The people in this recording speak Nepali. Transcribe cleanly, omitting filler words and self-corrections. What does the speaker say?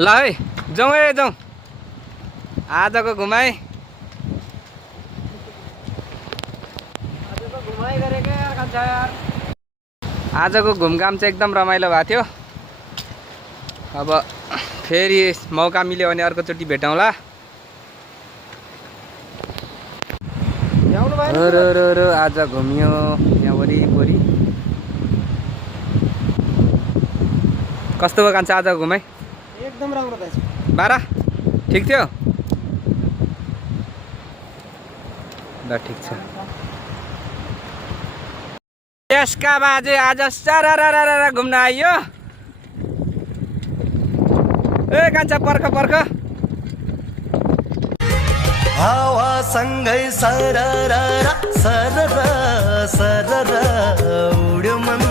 ल है जाउँ है जाउँ आजको घुमाइ आजको घुमघाम चाहिँ एकदम रमाइलो भएको थियो। अब फेरि मौका मिल्यो भने अर्कोचोटि भेटौँला। आज घुम्यो यहाँ वरिपरि। कस्तो भयो कान्छा आज घुमाइ? एकदम राम्रो दाइ। 12 ठिक थियो? ल ठिक छ। यसका बाजे आज सारा घुम्न आइयो। ए कान्छा पर्ख पर्ख। हावा सँगै सरर सरर सरर उड्यो मन